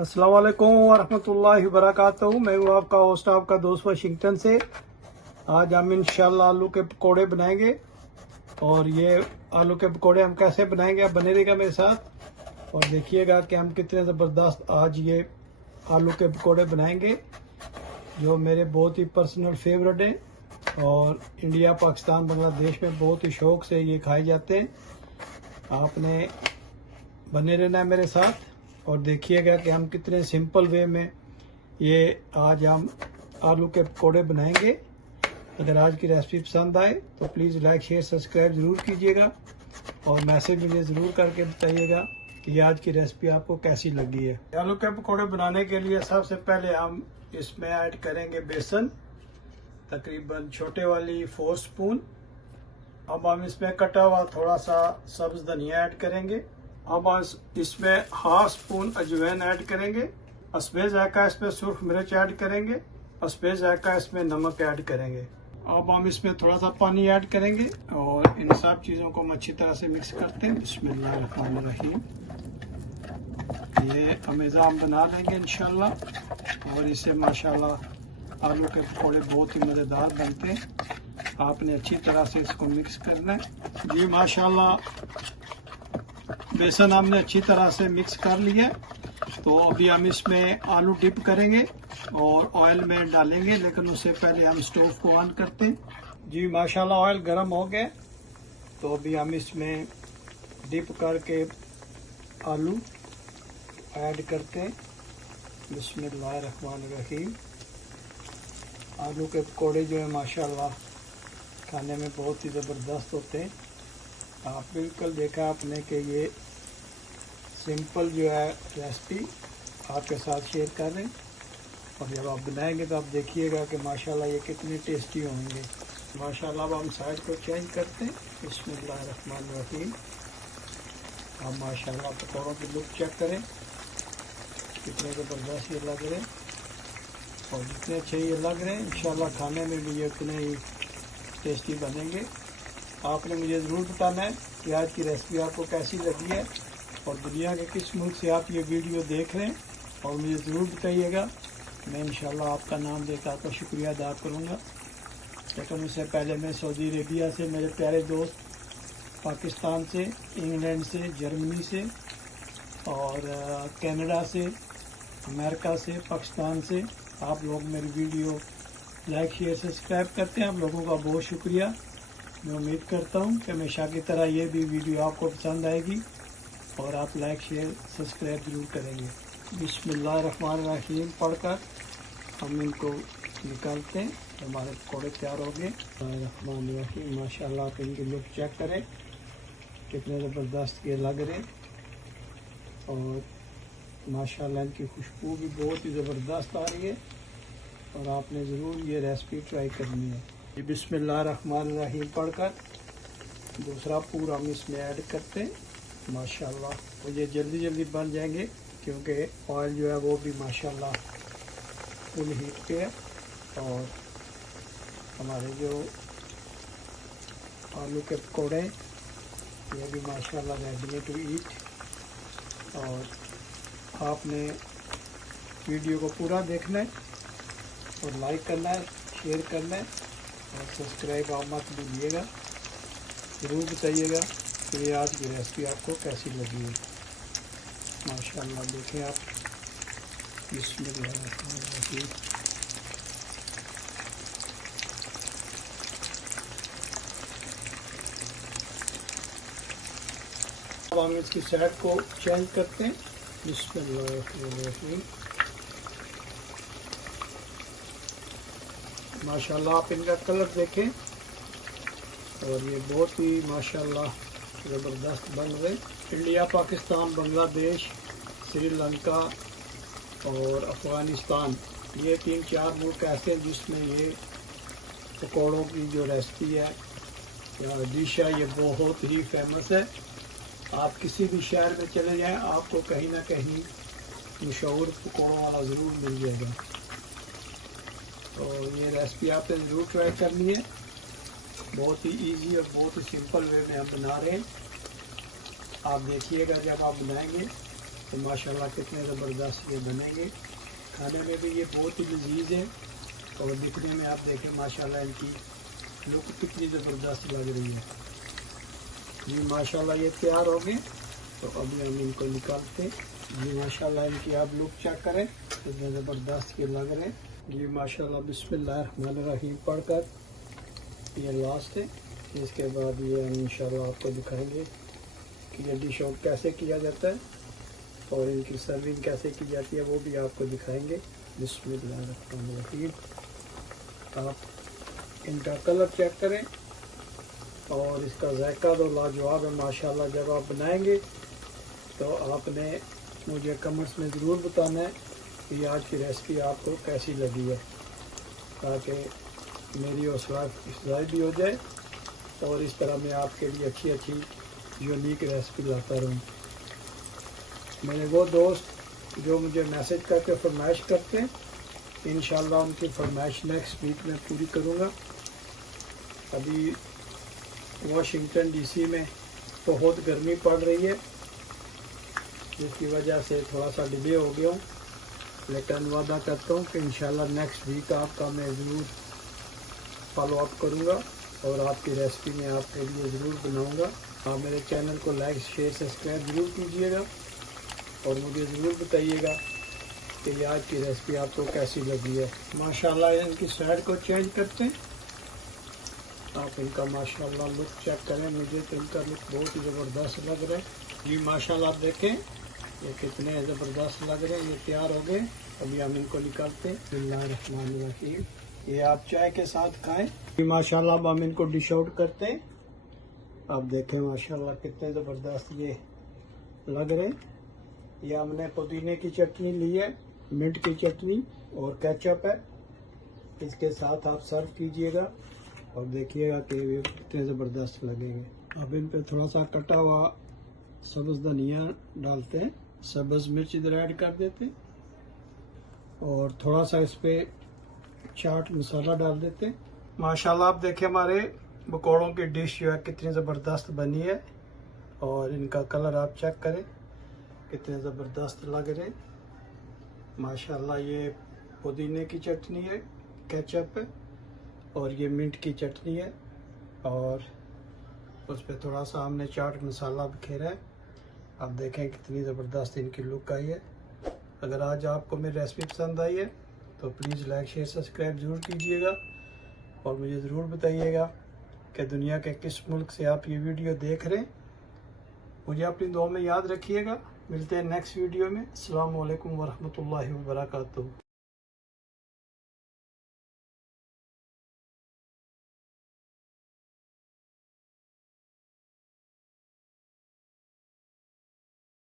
अस्सलाम वालेकुम वरहमतुल्लाहि वबरकातुहू। मैं हूँ आपका होस्ट, आपका दोस्त वाशिंगटन से। आज हम इंशाल्लाह आलू के पकोड़े बनाएंगे। और ये आलू के पकोड़े हम कैसे बनाएंगे, आप बने रहिएगा मेरे साथ और देखिएगा कि हम कितने ज़बरदस्त आज ये आलू के पकोड़े बनाएंगे, जो मेरे बहुत ही पर्सनल फेवरेट हैं और इंडिया, पाकिस्तान, बांग्लादेश में बहुत ही शौक से ये खाए जाते हैं। आपने बने रहना है मेरे साथ और देखिएगा कि हम कितने सिंपल वे में ये आज हम आलू के पकोड़े बनाएंगे। अगर आज की रेसिपी पसंद आए तो प्लीज़ लाइक, शेयर, सब्सक्राइब ज़रूर कीजिएगा और मैसेज मुझे ज़रूर करके बताइएगा कि आज की रेसिपी आपको कैसी लगी है। आलू के पकोड़े बनाने के लिए सबसे पहले हम इसमें ऐड करेंगे बेसन, तकरीबन छोटे वाली 4 स्पून। अब हम इसमें कटा हुआ थोड़ा सा सब्ज़ धनिया ऐड करेंगे। अब इसमें 1/2 स्पून अजवाइन ऐड करेंगे। हस्बे ज़ायक़ा इसमें सुर्ख मिर्च ऐड करेंगे। हस्बे ज़ायक़ा इसमें नमक ऐड करेंगे। अब हम इसमें थोड़ा सा पानी ऐड करेंगे और इन सब चीज़ों को हम अच्छी तरह से मिक्स करते हैं। बिस्मिल्लाहिर्रहमानिर्रहीम। ये अमेज़ा हम बना लेंगे इंशाल्लाह और इससे माशाल्लाह आलू के पकौड़े बहुत ही मज़ेदार बनते हैं। आपने अच्छी तरह से इसको मिक्स करना है। जी माशाल्लाह बेसन हमने अच्छी तरह से मिक्स कर लिया। तो अभी हम इसमें आलू डिप करेंगे और ऑयल में डालेंगे, लेकिन उससे पहले हम स्टोव को ऑन करते हैं। जी माशाल्लाह ऑयल गर्म हो गया, तो अभी हम इसमें डिप करके आलू ऐड करते हैं। बिस्मिल्लाहिर्रहमानिर्रहीम। आलू के पकोड़े जो है माशाल्लाह खाने में बहुत ही ज़बरदस्त होते हैं। आप बिल्कुल देखा आपने कि ये सिंपल जो है रेसिपी आपके साथ शेयर कर रहे हैं और जब आप बनाएंगे तो आप देखिएगा कि माशाल्लाह ये कितने टेस्टी होंगे। माशाल्लाह अब हम साइड को चेंज करते हैं। बिस्मिल्लाहिर्रहमानिर्रहीम। आप माशाल्लाह पकौड़ों की लुक चेक करें, कितने ज़बरदस्त ये लग रहे हैं और जितने अच्छे ये लग रहे हैं इंशाल्लाह खाने में भी ये उतने ही टेस्टी बनेंगे। आपने मुझे ज़रूर बताना है कि आज की रेसिपी आपको कैसी लगी है और दुनिया के किस मुल्क से आप ये वीडियो देख रहे हैं, और मुझे ज़रूर बताइएगा। मैं इंशाल्लाह आपका नाम देकर आपका शुक्रिया अदा करूँगा। लेकिन उससे पहले मैं सऊदी अरेबिया से, मेरे प्यारे दोस्त पाकिस्तान से, इंग्लैंड से, जर्मनी से और कनाडा से, अमेरिका से, पाकिस्तान से आप लोग मेरी वीडियो लाइक, शेयर, सब्सक्राइब करते हैं। आप लोगों का बहुत शुक्रिया। मैं उम्मीद करता हूँ कि हमेशा की तरह ये भी वीडियो आपको पसंद आएगी और आप लाइक, शेयर, सब्सक्राइब जरूर करेंगे। बिस्मिल्लाहिर्रहमानिर्रहीम पढ़कर हम इनको निकालते हैं। हमारे पकौड़े तैयार हो गए। बिस्मिल्लाहिर्रहमानिर्रहीम। माशाल्लाह आप इनकी लुक चेक करें, कितने ज़बरदस्त ये लग रहे और माशाल्लाह इनकी खुशबू भी बहुत ही ज़बरदस्त आ रही है और आपने ज़रूर ये रेसिपी ट्राई करनी है। बिस्मिल्लाहिर्रहमानिर्रहीम पढ़कर दूसरा पूरा हम इसमें ऐड करते हैं। माशाल्लाह तो ये जल्दी जल्दी बन जाएंगे क्योंकि ऑयल जो है वो भी माशाल्लाह फुल हीट पे है और हमारे जो आलू के पकौड़े ये भी माशाल्लाह रेडी टू ईट। और आपने वीडियो को पूरा देखना है और लाइक करना है, शेयर करना है और सब्सक्राइब आप मत भूलिएगा। ज़रूर बताइएगा कि ये आज की रेसिपी आपको कैसी लगी है। माशाल्लाह देखें आप। बिस्मिल्लाहिर्रहमानिर्रहीम। अब हम इसकी साइड को चेंज करते हैं। बिस्मिल्लाहिर्रहमानिर्रहीम। माशाल्लाह आप इनका कलर देखें और ये बहुत ही माशाल्लाह ज़बरदस्त बन रहे। इंडिया, पाकिस्तान, बांग्लादेश, श्रीलंका और अफ़गानिस्तान, ये 3-4 मुल्क ऐसे हैं जिसमें ये पकौड़ों की जो रेसिपी है या डिश है ये बहुत ही फेमस है। आप किसी भी शहर में चले जाएं आपको कहीं ना कहीं मशहूर पकौड़ों वाला ज़रूर मिल जाएगा। तो ये रेसिपी आपने ज़रूर ट्राई करनी है। बहुत ही इजी और बहुत ही सिंपल वे में हम बना रहे हैं। आप देखिएगा जब आप बनाएंगे तो माशाल्लाह कितने ज़बरदस्त ये बनेंगे। खाने में भी ये बहुत ही लजीज है और दिखने में आप देखें माशाल्लाह इनकी लुक कितनी ज़बरदस्त लग रही है। जी माशाल्लाह ये तैयार हो गए। तो अभी हम इनको निकालते हैं। जी माशाल्लाह इनकी आप लुक चेक करें कितने ज़बरदस्त ये लग रहे हैं। जी माशाल्लाह बिस्मिल्लाहिर्रहमानिर्रहीम पढ़कर ये लास्ट है। इसके बाद ये हम इंशाल्लाह आपको दिखाएंगे कि ये डिश आउट कैसे किया जाता है और इनकी सर्विंग कैसे की जाती है, वो भी आपको दिखाएंगे। बिस्मिल्लाहिर्रहमानिर्रहीम। आप इनका कलर चेक करें और इसका जायका तो लाजवाब है माशाल्लाह। जब आप बनाएंगे तो आपने मुझे कमेंट्स में ज़रूर बताना है कि आज की रेसिपी आपको कैसी लगी है, ताकि मेरी हौसला अफजाई भी हो जाए और इस तरह मैं आपके लिए अच्छी अच्छी यूनिक रेसिपी लाता रहूँ। मेरे वो दोस्त जो मुझे मैसेज करके फरमाइश करते हैं, इंशाल्लाह उनकी फरमाइश नेक्स्ट वीक में पूरी करूँगा। अभी वाशिंगटन डीसी में बहुत गर्मी पड़ रही है, जिसकी वजह से थोड़ा सा डिले हो गया हूँ, लेकिन वादा करता हूँ कि इंशाल्लाह नेक्स्ट वीक आपका मैं ज़रूर फॉलो अप करूँगा और आपकी रेसिपी मैं आपके लिए ज़रूर बनाऊँगा। आप मेरे चैनल को लाइक शेयर सब्सक्राइब ज़रूर कीजिएगा और मुझे ज़रूर बताइएगा कि ये आज की रेसिपी आपको कैसी लगी है। माशाल्लाह इनकी साइड को चेंज करते हैं। आप इनका माशाल्लाह लुक चेक करें, मुझे तो इनका लुक बहुत ही ज़बरदस्त लग रहा है। जी माशाल्लाह आप देखें ये कितने ज़बरदस्त लग रहे हैं। ये तैयार हो गए, अभी हम इनको निकालते हैं। बिस्मिल्लाहिर्रहमानिर्रहीम। ये आप चाय के साथ खाएं। जी माशाल्लाह अब हम इनको डिश आउट करते हैं। आप देखें माशाल्लाह कितने ज़बरदस्त ये लग रहे हैं। ये हमने पुदीने की चटनी ली है, मिंट की चटनी और केचप है। इसके साथ आप सर्व कीजिएगा और देखिएगा कि ये कितने ज़बरदस्त लगेंगे। अब इन पे थोड़ा सा कटा हुआ सब्ज़ धनिया डालते हैं, सब्ज़ मिर्च इधर ऐड कर देते हैं और थोड़ा सा इस पे चाट मसाला डाल देते हैं। माशाल्लाह आप देखें हमारे पकौड़ों की डिश जो है कितनी ज़बरदस्त बनी है और इनका कलर आप चेक करें कितने ज़बरदस्त लग रहे हैं। माशाल्लाह ये पुदीने की चटनी है, केचप है और ये मिंट की चटनी है और उस पर थोड़ा सा हमने चाट मसाला बिखेरा है। आप देखें कितनी ज़बरदस्त इनकी लुक आई है। अगर आज आपको मेरी रेसिपी पसंद आई है तो प्लीज़ लाइक शेयर सब्सक्राइब ज़रूर कीजिएगा और मुझे ज़रूर बताइएगा कि दुनिया के किस मुल्क से आप ये वीडियो देख रहे हैं। मुझे अपनी दुआ में याद रखिएगा। मिलते हैं नेक्स्ट वीडियो में। अस्सलामु अलैकुम वरहमतुल्लाहि वबरकातुहू।